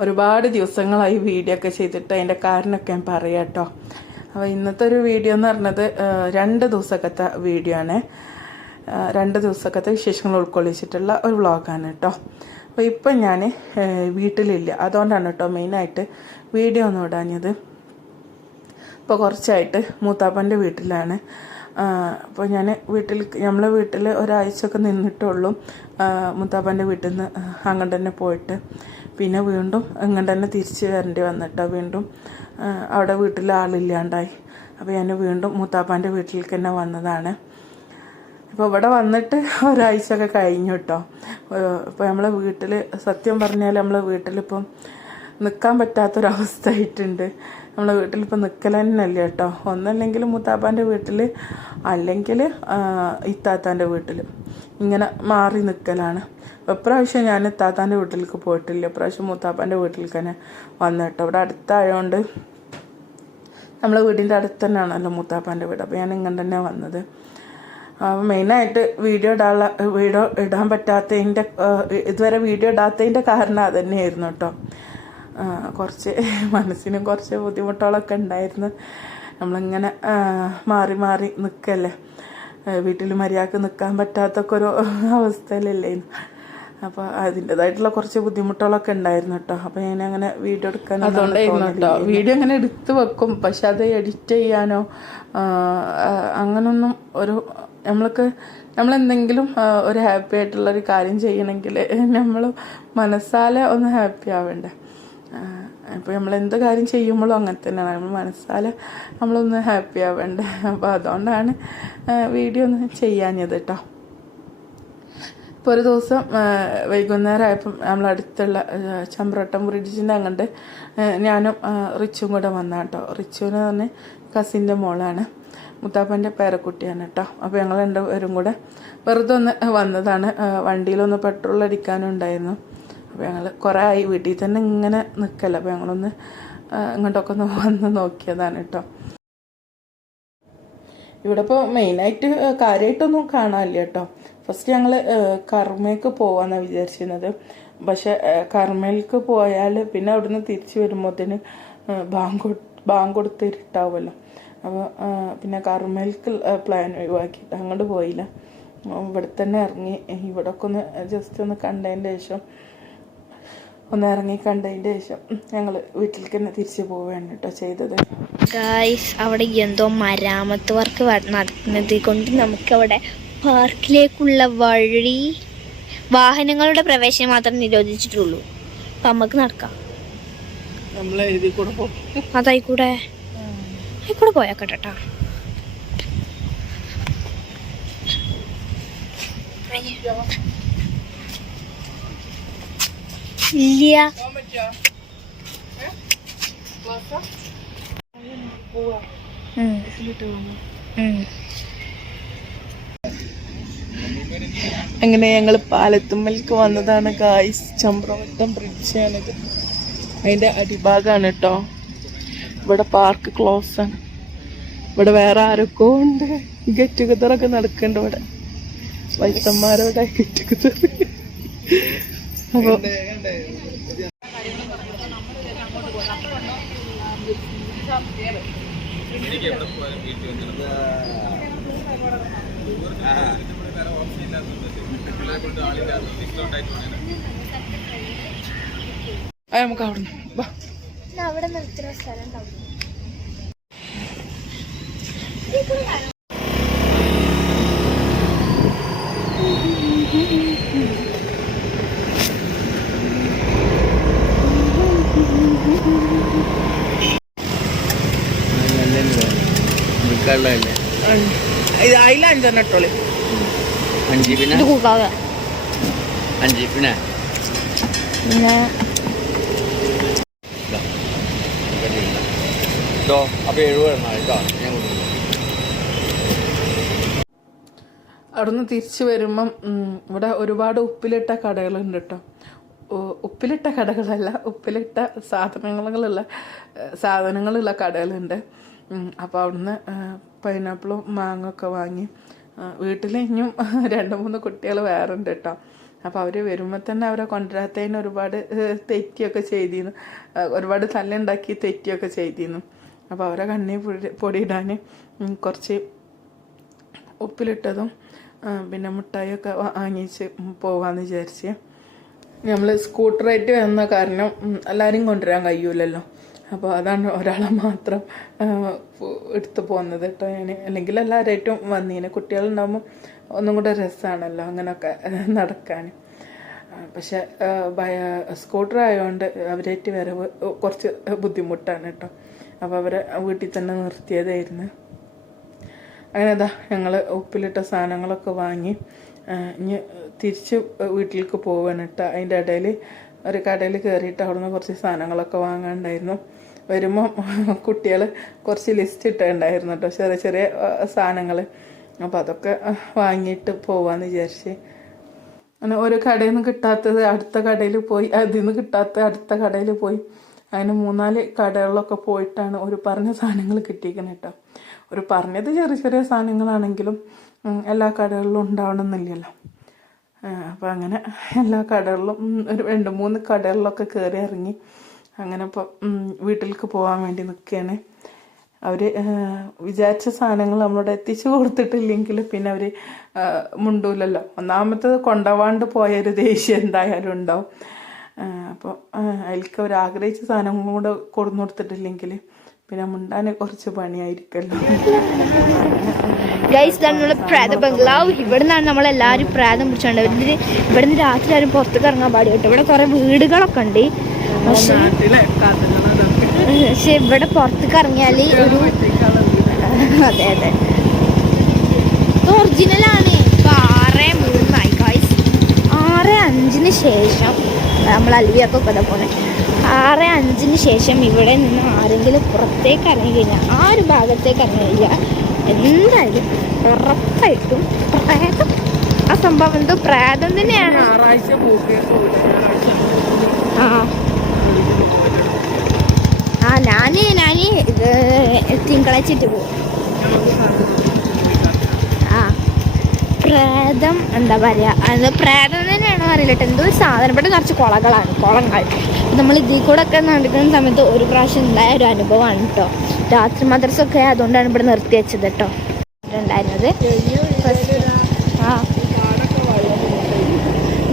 ഒരുപാട് ദിവസങ്ങളായി വീഡിയോ ഒക്കെ ചെയ്തിട്ട് അതിന്റെ കാരണമൊക്കെ ഞാൻ പറയാം കേട്ടോ. അപ്പോൾ ഇന്നത്തെ ഒരു വീഡിയോ എന്ന് പറഞ്ഞത് രണ്ട് ദിവസക്കത്തെ വീഡിയോ ആണ്. രണ്ട് ദിവസക്കത്തെ വിശേഷങ്ങൾ ഉൾക്കൊള്ളിച്ചിട്ടുള്ള ഒരു വ്ളോഗാണ് കേട്ടോ. അപ്പോൾ ഇപ്പം ഞാൻ വീട്ടിലില്ല. അതുകൊണ്ടാണ് കേട്ടോ മെയിനായിട്ട് വീഡിയോ ഒന്നും ഇടാഞ്ഞത്. ഇപ്പോൾ കുറച്ചായിട്ട് മൂത്താപ്പന്റെ വീട്ടിലാണ്. അപ്പോൾ ഞാൻ വീട്ടിൽ നമ്മളെ വീട്ടിൽ ഒരാഴ്ചയൊക്കെ നിന്നിട്ടുള്ളൂ മൂത്താപ്പന്റെ വീട്ടിൽ നിന്ന് അങ്ങോട്ട് തന്നെ പോയിട്ട്. പിന്നെ വീണ്ടും ഇങ്ങോട്ട് തന്നെ തിരിച്ച് വരേണ്ടി വന്നിട്ടോ വീണ്ടും അവിടെ വീട്ടിൽ ആളില്ലാണ്ടായി. അപ്പോൾ ഞാൻ വീണ്ടും മൂത്താപ്പാന്റെ വീട്ടിലേക്ക് തന്നെ വന്നതാണ്. ഇപ്പോൾ ഇവിടെ വന്നിട്ട് ഒരാഴ്ചയൊക്കെ കഴിഞ്ഞു കേട്ടോ ഇപ്പോൾ നമ്മളെ വീട്ടിൽ സത്യം പറഞ്ഞാൽ നമ്മളെ വീട്ടിലിപ്പം നിൽക്കാൻ പറ്റാത്തൊരവസ്ഥ ആയിട്ടുണ്ട് നമ്മളെ വീട്ടിലിപ്പോൾ നിൽക്കൽ തന്നെയല്ല കേട്ടോ ഒന്നല്ലെങ്കിൽ മുത്താപ്പാന്റെ വീട്ടിൽ അല്ലെങ്കിൽ ഇത്താത്താന്റെ വീട്ടിൽ ഇങ്ങനെ മാറി നിൽക്കലാണ് ഇപ്രാവശ്യം ഞാൻ ഇത്താത്താന്റെ വീട്ടിലേക്ക് പോയിട്ടില്ല. ഇപ്രാവശ്യം മൂത്താപ്പാന്റെ വീട്ടിലേക്ക് തന്നെ വന്നു കേട്ടോ ഇവിടെ അടുത്തായതുകൊണ്ട് നമ്മളെ വീടിന്റെ അടുത്ത് തന്നെയാണല്ലോ മൂത്താപ്പാന്റെ വീട്. അപ്പോൾ ഞാൻ ഇങ്ങനെ തന്നെ വന്നത്. അപ്പോൾ മെയിനായിട്ട് വീഡിയോ ഇടാനുള്ള വീഡിയോ ഇടാൻ പറ്റാത്തതിന്റെ ഇതുവരെ വീഡിയോ ഇടാത്തതിന്റെ കാരണം അതുതന്നെയായിരുന്നു കേട്ടോ. കുറച്ച് മനസ്സിനും കുറച്ച് ബുദ്ധിമുട്ടുകളൊക്കെ ഉണ്ടായിരുന്നു. നമ്മളിങ്ങനെ മാറി മാറി നിൽക്കല്ലേ? വീട്ടിൽ മര്യാദയ്ക്ക് നിൽക്കാൻ പറ്റാത്തൊക്കെ ഒരു അവസ്ഥയിലല്ലേന്ന് അപ്പോൾ അതിന്റെതായിട്ടുള്ള കുറച്ച് ബുദ്ധിമുട്ടുകളൊക്കെ ഉണ്ടായിരുന്നു കേട്ടോ. അപ്പോൾ ഞാൻ അങ്ങനെ വീഡിയോ എടുക്കാൻ അതുകൊണ്ടായിരുന്നു കേട്ടോ. വീഡിയോ അങ്ങനെ എടുത്ത് വെക്കും. പക്ഷെ അത് എഡിറ്റ് ചെയ്യാനോ അങ്ങനൊന്നും ഒരു നമ്മൾക്ക് നമ്മളെന്തെങ്കിലും ഒരു ഹാപ്പി ആയിട്ടുള്ള ഒരു കാര്യം ചെയ്യണമെങ്കിൽ നമ്മൾ മനസ്സാലെ ഒന്ന് ഹാപ്പി ആവണ്ടേ. അപ്പോൾ നമ്മൾ എന്ത് കാര്യം ചെയ്യുമ്പോഴും അങ്ങനെ തന്നെയാണ്. നമ്മൾ മനസ്സാലെ നമ്മളൊന്ന് ഹാപ്പി ആവണ്ടേ. അപ്പോൾ അതുകൊണ്ടാണ് വീഡിയോ ഒന്ന് ചെയ്യാഞ്ഞത് കേട്ടോ. ഇപ്പോൾ ഒരു ദിവസം വൈകുന്നേരം ആയപ്പം നമ്മളടുത്തുള്ള ആ, ബ്രിഡ്ജിന്റെ അങ്ങോട്ട് ഞാനും റിച്ചും കൂടെ വന്ന കേട്ടോ റിച്ചു എന്ന് തന്നെ കസിന്റെ മോളാണ്. മുത്താപ്പന്റെ പേരക്കുട്ടിയാണ് കേട്ടോ അപ്പോൾ ഞങ്ങൾ രണ്ടുപേരും കൂടെ വെറുതെ ഒന്ന് വന്നതാണ് വണ്ടിയിലൊന്ന് പെട്രോൾ അടിക്കാനും ഉണ്ടായിരുന്നു. അപ്പോൾ ഞങ്ങൾ കുറേ ആയി. വീട്ടിൽ തന്നെ ഇങ്ങനെ നിൽക്കല്ല അപ്പോൾ ഞങ്ങളൊന്ന് ഇങ്ങോട്ടൊക്കെ ഒന്ന് വന്ന് നോക്കിയതാണ് കേട്ടോ ഇവിടെ ഇപ്പോൾ മെയിനായിട്ട് കാര്യമായിട്ടൊന്നും കാണാനില്ല കേട്ടോ ഫസ്റ്റ് ഞങ്ങൾ കർമ്മയ്ക്ക് പോവാന്നാണ് വിചാരിച്ചിരുന്നത്. പക്ഷെ കർമ്മയിലേക്ക് പോയാൽ പിന്നെ അവിടുന്ന് തിരിച്ച് വരുമ്പോഴത്തേന് ബാങ്ക് ബാങ്ക് കൊടുത്ത് ഇരുട്ടാവുമല്ലോ അപ്പോൾ പിന്നെ കർമ്മയിലേക്ക് പ്ലാൻ ഒഴിവാക്കിയിട്ട് അങ്ങോട്ട് പോയില്ല. ഇവിടെ തന്നെ ഇറങ്ങി ഇവിടെ ഒക്കെ ഒന്ന് ജസ്റ്റ് ഒന്ന് കണ്ടതിന്റെ ശേഷം ഒന്ന് ഇറങ്ങി കണ്ടതിന്റെ ശേഷം ഞങ്ങൾ വീട്ടിലേക്ക് തന്നെ തിരിച്ച് പോവുകയാണ് കേട്ടോ ചെയ്തത്. അവിടെ എന്തോ മരാമത്ത് വർക്ക് നടക്കുന്നത് കൊണ്ട് നമുക്കവിടെ പാർക്കിലേക്കുള്ള വഴി വാഹനങ്ങളുടെ പ്രവേശനം മാത്രം നിരോധിച്ചിട്ടുള്ളൂ. അപ്പൊ നമുക്ക് നടക്കാം. അതായിക്കൂടെ? ആയിക്കൂടെ പോയാക്കട്ടെട്ടാ ഇല്ല ഉം. ഉം. അങ്ങനെ ഞങ്ങൾ പാലത്തുമ്മൽക്ക് വന്നതാണ് ഗായ്സ് ചമ്പ്രവട്ടം ബ്രിഡ്ജാണിത് അതിന്റെ അടിഭാഗമാണ് കേട്ടോ ഇവിടെ പാർക്ക് ക്ലോസ് ആണ്. ഇവിടെ വേറെ ആരൊക്കെ ഉണ്ട്. ഗെറ്റ് ടുഗദറൊക്കെ നടക്കുന്നുണ്ട് ഇവിടെ. വൈസന്മാരോടെ ഗെറ്റ് ടുഗദർ വീട്ടിൽ ആ, നമുക്ക് അവിടെ വാ അവിടെ നിർത്തുന്ന സ്ഥലം ഉണ്ടാവും വിൽക്കാനുള്ളതല്ലേ ഇത് അതിൽ അഞ്ചെണ്ണം ഇട്ടോളി അഞ്ച് പിന്നെ ഇത് കൂക്കാതെ അഞ്ച് പിന്നെ പിന്നെ ഇതോ അപ്പൊ എഴുപത് എണ്ണ കേട്ടോ ഞാൻ കൊടുക്കുന്നു അവിടുന്ന് തിരിച്ചു വരുമ്പം ഉം, ഇവിടെ ഒരുപാട് ഉപ്പിലിട്ട കടകളുണ്ട് കേട്ടോ ഉപ്പിലിട്ട കടകളല്ല ഉപ്പിലിട്ട സാധനങ്ങളുള്ള സാധനങ്ങളുള്ള കടകളുണ്ട്. അപ്പോൾ അവിടുന്ന് പൈനാപ്പിളും മാങ്ങ ഒക്കെ വാങ്ങി വീട്ടിൽ ഇനിയും രണ്ട് മൂന്ന് കുട്ടികൾ വേറെ ഉണ്ട് കേട്ടോ അപ്പോൾ അവർ വരുമ്പോൾ തന്നെ അവരെ കൊണ്ടുവരാത്തതിന് ഒരുപാട് തെറ്റിയൊക്കെ ചെയ്തിരുന്നു ഒരുപാട് തല്ലുണ്ടാക്കി തെറ്റിയൊക്കെ ചെയ്തിരുന്നു അപ്പോൾ അവരെ കണ്ണി പൊടി പൊടിയിടാൻ കുറച്ച് ഉപ്പിലിട്ടതും പിന്നെ മുട്ടായിയൊക്കെ വാങ്ങിച്ച് പോവാന്ന് വിചാരിച്ച്. നമ്മൾ സ്കൂട്ടറായിട്ട് വന്ന കാരണം എല്ലാവരും കൊണ്ടുവരാൻ കഴിയൂലല്ലോ. അപ്പോൾ അതാണ് ഒരാളെ മാത്രം എടുത്ത് പോകുന്നത് കേട്ടോ ഞാൻ അല്ലെങ്കിൽ എല്ലാവരായിട്ടും വന്നീനെ. കുട്ടികളുണ്ടാകുമ്പോൾ ഒന്നും കൂടെ രസമാണല്ലോ അങ്ങനെയൊക്കെ നടക്കാൻ പക്ഷെ ഭയ സ്കൂട്ടർ ആയതുകൊണ്ട് അവരായിട്ട് വരവ് കുറച്ച് ബുദ്ധിമുട്ടാണ് കേട്ടോ. അപ്പോൾ അവരെ വീട്ടിൽ തന്നെ നിർത്തിയതായിരുന്നു. അങ്ങനെ അതാ ഞങ്ങൾ ഉപ്പിലിട്ട സാധനങ്ങളൊക്കെ വാങ്ങി ഇനി തിരിച്ച് വീട്ടിലേക്ക് പോവാണ് കേട്ടോ. അതിന്റെ ഇടയിൽ ഒരു കടയിൽ കയറിയിട്ട് അവിടുന്ന് കുറച്ച് സാധനങ്ങളൊക്കെ വാങ്ങാനുണ്ടായിരുന്നു വരുമ്പോൾ കുട്ടികൾ കുറച്ച് ലിസ്റ്റ് ഇട്ടുണ്ടായിരുന്നു കേട്ടോ ചെറിയ ചെറിയ സാധനങ്ങൾ അപ്പോൾ അതൊക്കെ വാങ്ങിയിട്ട് പോവാന്ന് വിചാരിച്ച്. അങ്ങനെ ഒരു കടയിൽ നിന്ന് കിട്ടാത്തത് അടുത്ത കടയിൽ പോയി അതിൽ നിന്ന് കിട്ടാത്ത അടുത്ത കടയിൽ പോയി. അങ്ങനെ മൂന്നാൽ കടകളിലൊക്കെ പോയിട്ടാണ് ഒരു പറഞ്ഞ സാധനങ്ങൾ കിട്ടിയിരിക്കുന്നത് കേട്ടോ ഒരു പറഞ്ഞത് ചെറിയ ചെറിയ സാധനങ്ങളാണെങ്കിലും എല്ലാ കടകളിലും ഉണ്ടാവണമെന്നില്ലല്ലോ. അപ്പോൾ അങ്ങനെ എല്ലാ കടകളിലും ഒരു രണ്ട് മൂന്ന് കടകളിലൊക്കെ കയറി ഇറങ്ങി. അങ്ങനെ ഇപ്പോൾ വീട്ടിലേക്ക് പോകാൻ വേണ്ടി നിൽക്കുകയാണ് അവർ വിചാരിച്ച സാധനങ്ങൾ നമ്മളോട് എത്തിച്ചു കൊടുത്തിട്ടില്ലെങ്കിൽ പിന്നെ അവർ മുണ്ടൂലല്ലോ. ഒന്നാമത്തത് കൊണ്ടുപോകാണ്ട് പോയൊരു ദേഷ്യം എന്തായാലും ഉണ്ടാവും. അപ്പോൾ അതിലേക്ക് അവർ ആഗ്രഹിച്ച സാധനം കൂടെ കൊടുന്നു കൊടുത്തിട്ടില്ലെങ്കിൽ പിന്നെ മുണ്ടാൻ കുറച്ച് പണിയായിരിക്കല്ലോ. ഗൈസ് ഇതാണ് നമ്മളെ പ്രേത ബംഗ്ലാവ്. ഇവിടെ നിന്നാണ് നമ്മളെല്ലാവരും പ്രേതം പിടിച്ചോണ്ട്. ഇവിടെ ഇവിടുന്ന് രാത്രി ആരും പുറത്തേക്ക് ഇറങ്ങാൻ പാടില്ല കേട്ടോ. ഇവിടെ കുറെ വീടുകളൊക്കെ ഉണ്ട്. പക്ഷെ ഇവിടെ പുറത്തേക്ക് ഇറങ്ങിയാൽ ഒരു അതെ അതെ. ഒറിജിനലാണ് ഇപ്പൊ ആറ് മൂന്നായി ഗൈസ് ആറ് അഞ്ചിന് ശേഷം നമ്മൾ അലിയൊക്കെ കഥ പോലെ ആറ് അഞ്ചിന് ശേഷം ഇവിടെ നിന്ന് ആരെങ്കിലും പുറത്തേക്ക് ഇറങ്ങി കഴിഞ്ഞാൽ ആ ഒരു ഭാഗത്തേക്ക് ഇറങ്ങി കഴിഞ്ഞാൽ എന്തായാലും ഉറപ്പായിട്ടും പ്രേതം. ആ സംഭവം എന്തോ പ്രേതം തന്നെയാണ്. ആ. ആ ഞാൻ ഞാൻ ഇത് തിങ്കളാഴ്ചയിട്ട് പോകും പ്രേതം എന്താ പറയുക അത് പ്രേതം തന്നെയാണോ അറിയില്ല. എന്തോ ഒരു നിറച്ച് കുളങ്ങളാണ് കുളങ്ങൾ. നമ്മൾ ഇതിൽ കൂടെ ഒക്കെ നടക്കുന്ന സമയത്ത് ഒരു പ്രാവശ്യം ഉണ്ടായ ഒരു അനുഭവമാണ് കേട്ടോ രാത്രി മദ്രസൊക്കെ അതുകൊണ്ടാണ് ഇവിടെ നിർത്തി വെച്ചത് കേട്ടോ ഉണ്ടായിരുന്നത്.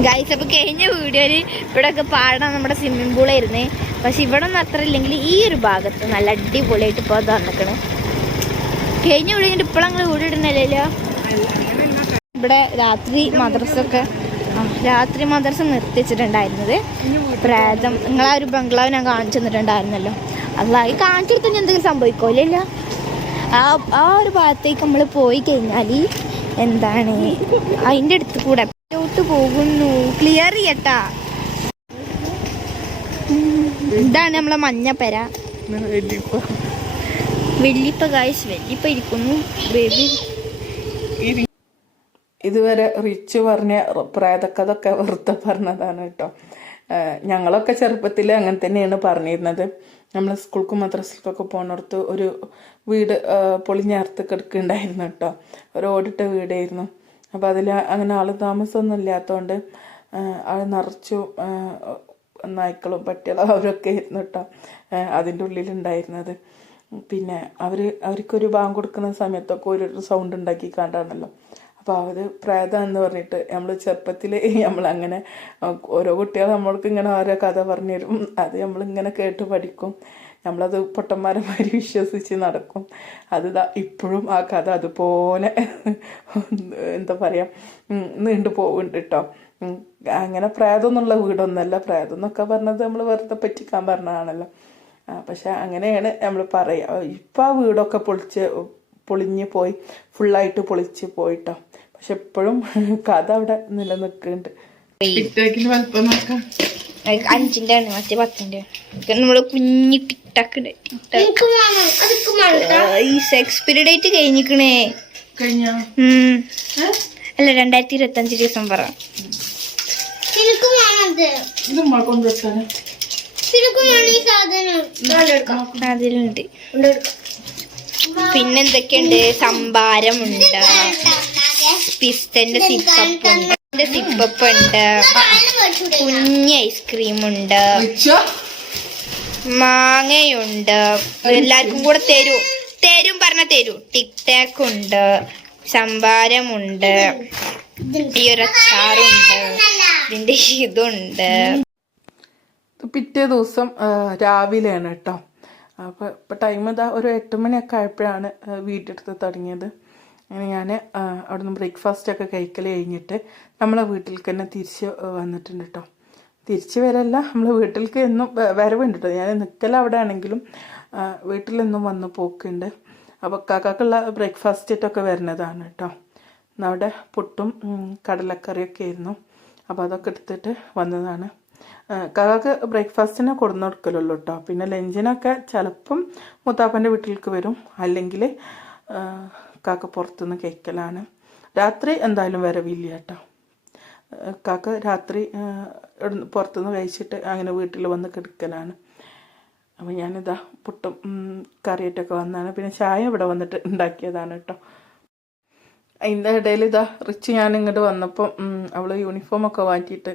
ഗൈസ് അപ്പോൾ കഴിഞ്ഞ വീഡിയോയിൽ ഇവിടെയൊക്കെ പാടാൻ നമ്മുടെ സ്വിമ്മിംഗ് പൂളായിരുന്നേ പക്ഷെ ഇവിടെ ഒന്നും അത്ര ഇല്ലെങ്കിൽ ഈ ഒരു ഭാഗത്ത് നല്ല അടിപൊളിയായിട്ട് ഇപ്പോൾ അത് വന്നിക്കണ്. കഴിഞ്ഞ വീഡിയോ കഴിഞ്ഞിട്ട് ഇപ്പോഴും ഞങ്ങൾ വീട് ഇടുന്നില്ലല്ലോ ഇവിടെ രാത്രി മദ്രസൊക്കെ ആ, രാത്രി മദ്രസ നിർത്തിച്ചിട്ടുണ്ടായിരുന്നത്. പ്രേതം നിങ്ങളാ ഒരു ബംഗ്ലാവ് ഞാൻ കാണിച്ചു തന്നിട്ടുണ്ടായിരുന്നല്ലോ. ഈ കാണിച്ചെടുത്ത് എന്തെങ്കിലും സംഭവിക്കില്ല ആ ആ ഒരു ഭാഗത്തേക്ക് നമ്മൾ പോയി കഴിഞ്ഞാൽ എന്താണ്? അതിന്റെ അടുത്ത് കൂടെ ോട്ട് പോകുന്നു. ക്ലിയർ ചെയ്യട്ടാ. ഇതാണ് നമ്മളെ മഞ്ഞപ്പര. വെള്ളിപ്പ. ഗായ്സ് വെള്ളിപ്പ ഇരിക്കുന്നു. ബേബി ഇതുവരെ റിച്ച് പറഞ്ഞ പ്രേതക്കഥൊക്കെ വെറുതെ പറഞ്ഞതാണ് കേട്ടോ. ഞങ്ങളൊക്കെ ചെറുപ്പത്തിൽ അങ്ങനെ തന്നെയാണ് പറഞ്ഞിരുന്നത്. നമ്മൾ സ്കൂൾക്കും മദ്രസക്കൊക്കെ പോണടത്ത് ഒരു വീട് പൊളിഞ്ഞേർത്ത് കിടക്കുന്നുണ്ടായിരുന്നു കേട്ടോ. ഒരു ഓടിട്ട വീടായിരുന്നു. അപ്പോൾ അതിൽ അങ്ങനെ ആൾ താമസമൊന്നും ഇല്ലാത്തതുകൊണ്ട് ആൾ നിറച്ചു നായ്ക്കളും പട്ടികളും അവരൊക്കെ ആയിരുന്നു കേട്ടോ അതിന്റെ ഉള്ളിലുണ്ടായിരുന്നത്. പിന്നെ അവർ അവർക്കൊരു ബാങ്ക് കൊടുക്കുന്ന സമയത്തൊക്കെ ഒരു സൗണ്ട് ഉണ്ടാക്കി കണ്ടാണല്ലോ. അപ്പോൾ അത് പ്രേതം എന്ന് പറഞ്ഞിട്ട് നമ്മൾ ചെറുപ്പത്തിൽ നമ്മളങ്ങനെ ഓരോ കുട്ടികൾ നമ്മൾക്ക് ഇങ്ങനെ ഓരോ കഥ പറഞ്ഞു തരും. അത് നമ്മളിങ്ങനെ കേട്ട് പഠിക്കും. നമ്മളത് പൊട്ടന്മാരന്മാര് വിശ്വസിച്ച് നടക്കും. അത് ഇപ്പോഴും ആ കഥ അതുപോലെ എന്താ പറയുക നീണ്ടു പോകുന്നുണ്ട് കേട്ടോ അങ്ങനെ പ്രേതം എന്നുള്ള വീടൊന്നല്ല. പ്രേതം എന്നൊക്കെ പറഞ്ഞത് നമ്മൾ വെറുതെ പറ്റിക്കാൻ പറഞ്ഞതാണല്ലോ. പക്ഷെ അങ്ങനെയാണ് നമ്മൾ പറയുക ഇപ്പം ആ വീടൊക്കെ പൊളിച്ച് പൊളിഞ്ഞ് പോയി. ഫുള്ളായിട്ട് പൊളിച്ച് പോയിട്ടോ. പക്ഷെ എപ്പോഴും കഥ അവിടെ നിലനിൽക്കുന്നുണ്ട്. അഞ്ചിന്റെ ആണ് മറ്റേ പത്തിന്റെ നമ്മൾ കുഞ്ഞി ടിക്ടക്ക് എക്സ്പയറി ഡേറ്റ് കഴിഞ്ഞിക്കണേ. അല്ല രണ്ടായിരത്തി ഇരുപത്തി അഞ്ച് ഡിസംബർ അതിലുണ്ട്. പിന്നെന്തൊക്കെയുണ്ട്? സംഭാരമുണ്ട്. പിസ്തന്റെ സിപ്പപ്പ് ഉണ്ട് സിപ്പപ്പ് ഉണ്ട് കുഞ്ഞ് ഐസ്ക്രീം ഉണ്ട് മാങ്ങയുണ്ട്. എല്ലാവർക്കും കൂടെ തരൂ. തരും പറഞ്ഞ തരൂ. ടിക് ടാക്ക് ഉണ്ട് സംഭാരമുണ്ട്. ഈ ഒരു അച്ചാറുണ്ട് ഇതിന്റെ ഇതുണ്ട്. ഇത് പിറ്റേ ദിവസം രാവിലെയാണ് കേട്ടോ. അപ്പോൾ ഇപ്പോൾ ടൈം ഇതാ ഒരു എട്ട് മണിയൊക്കെ ആയപ്പോഴാണ് വീടെടുത്ത് തുടങ്ങിയത്. അങ്ങനെ ഞാൻ അവിടെ ബ്രേക്ക്ഫാസ്റ്റ് ഒക്കെ കഴിക്കൽ കഴിഞ്ഞിട്ട് നമ്മളെ വീട്ടിലേക്ക് തന്നെ തിരിച്ച് വന്നിട്ടുണ്ട് കേട്ടോ തിരിച്ച് വരല്ല നമ്മൾ വീട്ടിലേക്ക് എന്നും വരവുണ്ട് കേട്ടോ ഞാൻ നിൽക്കൽ അവിടെ ആണെങ്കിലും വീട്ടിലെന്നും വന്ന് പോക്കുണ്ട്. അപ്പോൾ കാക്കാക്കുള്ള ബ്രേക്ക്ഫാസ്റ്റ് ആയിട്ടൊക്കെ വരുന്നതാണ് കേട്ടോ അവിടെ പുട്ടും കടലക്കറിയൊക്കെ ആയിരുന്നു. അപ്പോൾ അതൊക്കെ എടുത്തിട്ട് വന്നതാണ്. കാക്കാക്ക് ബ്രേക്ക്ഫാസ്റ്റിനെ കൊടുന്നു കൊടുക്കലുള്ളൂ കേട്ടോ പിന്നെ ലഞ്ചിനൊക്കെ ചിലപ്പം മുത്താപ്പന്റെ വീട്ടിലേക്ക് വരും. അല്ലെങ്കിൽ കാക്ക പുറത്തുനിന്ന് കഴിക്കലാണ്. രാത്രി എന്തായാലും വരവില്ല കേട്ടോ കാക്ക രാത്രി പുറത്തുനിന്ന് കഴിച്ചിട്ട് അങ്ങനെ വീട്ടിൽ വന്ന് കിടക്കലാണ്. അപ്പോൾ ഞാനിതാ പുട്ടും കറിയിട്ടൊക്കെ വന്നതാണ്. പിന്നെ ചായ ഇവിടെ വന്നിട്ട് ഉണ്ടാക്കിയതാണ് കേട്ടോ അതിന്റെ ഇടയിൽ ഇതാ റിച്ച് ഞാൻ ഇങ്ങോട്ട് വന്നപ്പോൾ അവൾ യൂണിഫോമൊക്കെ മാറ്റിയിട്ട്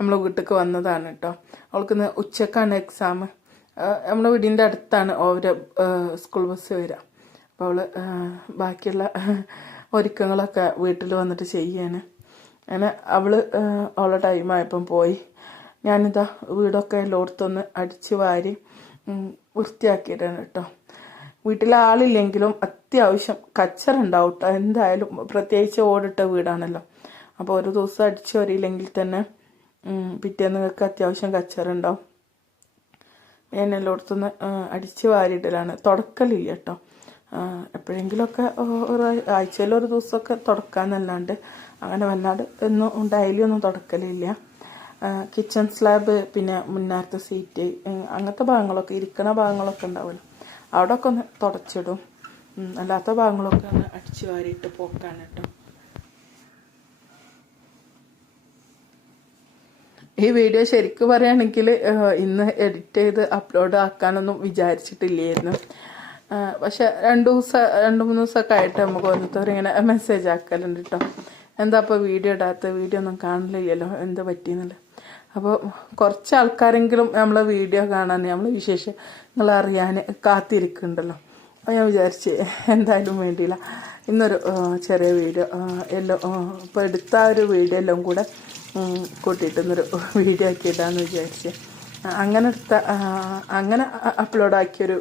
നമ്മൾ വീട്ടിലേക്ക് വന്നതാണ് കേട്ടോ. അവൾക്ക് ഉച്ചക്കാണ് എക്സാം നമ്മുടെ വീടിന്റെ അടുത്താണ് ഓരോ സ്കൂൾ ബസ് വരിക അപ്പോൾ അവൾ ബാക്കിയുള്ള ഒരുക്കങ്ങളൊക്കെ വീട്ടിൽ വന്നിട്ട് ചെയ്യാണ്. അങ്ങനെ അവൾ അവളെ ടൈമായപ്പം പോയി. ഞാനിതാ വീടൊക്കെ എല്ലായിടത്തൊന്ന് അടിച്ച് വാരി വൃത്തിയാക്കിയിട്ടാണ് കേട്ടോ. വീട്ടിൽ ആളില്ലെങ്കിലും അത്യാവശ്യം കച്ചറുണ്ടാവും കേട്ടോ. എന്തായാലും പ്രത്യേകിച്ച് ഓടിട്ട വീടാണല്ലോ. അപ്പോൾ ഒരു ദിവസം അടിച്ചു വരിയില്ലെങ്കിൽ തന്നെ പിറ്റേന്ന് നിങ്ങൾക്ക് അത്യാവശ്യം കച്ചറുണ്ടാവും. ഞാൻ എല്ലായിടത്തുനിന്ന് അടിച്ച് വാരിയിടലാണ്. തുടക്കലില്ല കേട്ടോ എപ്പോഴെങ്കിലുമൊക്കെ ഒരു ആഴ്ചയിൽ ഒരു ദിവസമൊക്കെ തുടക്കാന്നല്ലാണ്ട് അങ്ങനെ വല്ലാണ്ട് ഒന്നും ഡയലി ഒന്നും തുടക്കലില്ല. കിച്ചൺ സ്ലാബ് പിന്നെ മുന്നാരത്തെ സീറ്റ് അങ്ങനത്തെ ഭാഗങ്ങളൊക്കെ ഇരിക്കണ ഭാഗങ്ങളൊക്കെ ഉണ്ടാവുമല്ലോ. അവിടെയൊക്കെ ഒന്ന് തുടച്ചിടും. അല്ലാത്ത ഭാഗങ്ങളൊക്കെ ഒന്ന് അടിച്ചു വാരിയിട്ട് പോക്കാണ് കേട്ടോ ഈ വീഡിയോ ശരിക്കും പറയുകയാണെങ്കിൽ ഇന്ന് എഡിറ്റ് ചെയ്ത് അപ്ലോഡ് ആക്കാനൊന്നും വിചാരിച്ചിട്ടില്ലായിരുന്നു. പക്ഷെ രണ്ട് ദിവസം രണ്ട് മൂന്ന് ദിവസമൊക്കെ ആയിട്ട് നമുക്ക് ഓരോരുത്തർ ഇങ്ങനെ മെസ്സേജ് ആക്കലുണ്ട് കേട്ടോ എന്താ അപ്പോൾ വീഡിയോ ഇടാത്ത? വീഡിയോ ഒന്നും കാണില്ലല്ലോ എന്താ പറ്റിയെന്നില്ല അപ്പോൾ കുറച്ച് ആൾക്കാരെങ്കിലും നമ്മളെ വീഡിയോ കാണാൻ നമ്മൾ വിശേഷങ്ങൾ അറിയാൻ കാത്തിരിക്കുന്നുണ്ടല്ലോ. അപ്പോൾ ഞാൻ വിചാരിച്ച് എന്തായാലും വേണ്ടിയില്ല. ഇന്നൊരു ചെറിയ വീഡിയോ എല്ലാം ഇപ്പോൾ എടുത്ത ഒരു വീഡിയോ എല്ലാം കൂടെ കൂട്ടിയിട്ടൊന്നൊരു വീഡിയോ ആക്കി ഇടാമെന്ന് വിചാരിച്ച്. അങ്ങനെ അങ്ങനെ അപ്ലോഡ്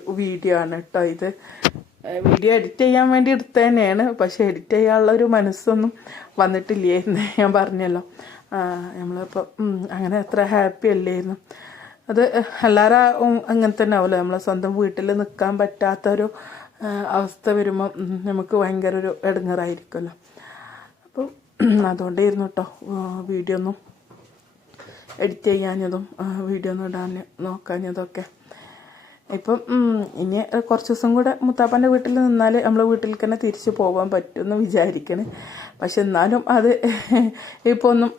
വീഡിയോ ആണ് കേട്ടോ ഇത്. വീഡിയോ എഡിറ്റ് ചെയ്യാൻ വേണ്ടി എടുത്ത തന്നെയാണ്. പക്ഷെ എഡിറ്റ് ചെയ്യാനുള്ള ഒരു മനസ്സൊന്നും വന്നിട്ടില്ലേ എന്ന് ഞാൻ പറഞ്ഞല്ലോ. നമ്മളിപ്പോൾ അങ്ങനെ അത്ര ഹാപ്പി അല്ലായിരുന്നു. അത് എല്ലാവരും അങ്ങനെ തന്നെ ആവുമല്ലോ നമ്മളെ സ്വന്തം വീട്ടിൽ നിൽക്കാൻ പറ്റാത്തൊരു അവസ്ഥ വരുമ്പോൾ നമുക്ക് ഭയങ്കര ഒരു ഇടങ്ങറായിരിക്കുമല്ലോ അതുകൊണ്ടായിരുന്നു കേട്ടോ വീഡിയോ ഒന്നും എഡിറ്റ് ചെയ്യാഞ്ഞതും വീഡിയോ ഒന്നും ഇടാൻ നോക്കാഞ്ഞതൊക്കെ ഇപ്പം ഇനി കുറച്ച് ദിവസം കൂടെ മുത്താപ്പന്റെ വീട്ടിൽ നിന്നാൽ നമ്മൾ വീട്ടിൽ തന്നെ തിരിച്ചു പോകാൻ പറ്റുമെന്ന് വിചാരിക്കണേ. പക്ഷെ എന്നാലും അത് ഇപ്പോൾ ഒന്നും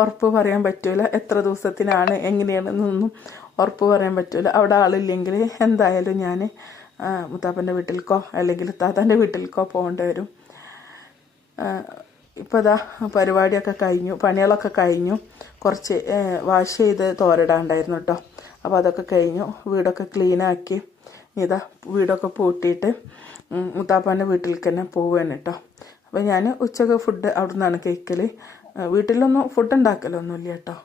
ഉറപ്പ് പറയാൻ പറ്റില്ല എത്ര ദിവസത്തിനാണ് എങ്ങനെയാണെന്നൊന്നും ഉറപ്പ് പറയാൻ പറ്റില്ല അവിടെ ആളില്ലെങ്കിൽ എന്തായാലും ഞാൻ മുത്താപ്പന്റെ വീട്ടിലേക്കോ അല്ലെങ്കിൽ താത്താന്റെ വീട്ടിലേക്കോ പോകേണ്ടി വരും. ഇപ്പോൾ ഇതാ പരിപാടിയൊക്കെ കഴിഞ്ഞു പണികളൊക്കെ കഴിഞ്ഞു. കുറച്ച് വാഷ് ചെയ്ത് തോരടാണ്ടായിരുന്നു കേട്ടോ അപ്പോൾ അതൊക്കെ കഴിഞ്ഞു വീടൊക്കെ ക്ലീനാക്കി ഇതാ വീടൊക്കെ പൂട്ടിയിട്ട് മുത്താപ്പാന്റെ വീട്ടിലേക്ക് തന്നെ പോവുകയാണ് കേട്ടോ അപ്പോൾ ഞാൻ ഉച്ചയ്ക്ക് ഫുഡ് അവിടെ നിന്നാണ് കഴിക്കൽ വീട്ടിലൊന്നും ഫുഡ് ഉണ്ടാക്കലൊന്നുമില്ല കേട്ടോ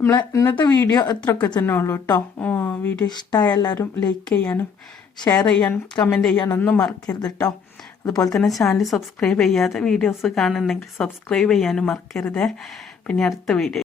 നമ്മളെ ഇന്നത്തെ വീഡിയോ ഇത്രയൊക്കെ തന്നെ ഉള്ളൂ കേട്ടോ വീഡിയോ ഇഷ്ടമായ എല്ലാവരും ലൈക്ക് ചെയ്യാനും ഷെയർ ചെയ്യാനും കമന്റ് ചെയ്യാനൊന്നും മറക്കരുത് കേട്ടോ അതുപോലെ തന്നെ ചാനൽ സബ്സ്ക്രൈബ് ചെയ്യാതെ വീഡിയോസ് കാണുന്നുണ്ടെങ്കിൽ സബ്സ്ക്രൈബ് ചെയ്യാനും മറക്കരുത്. പിന്നെ അടുത്ത വീഡിയോ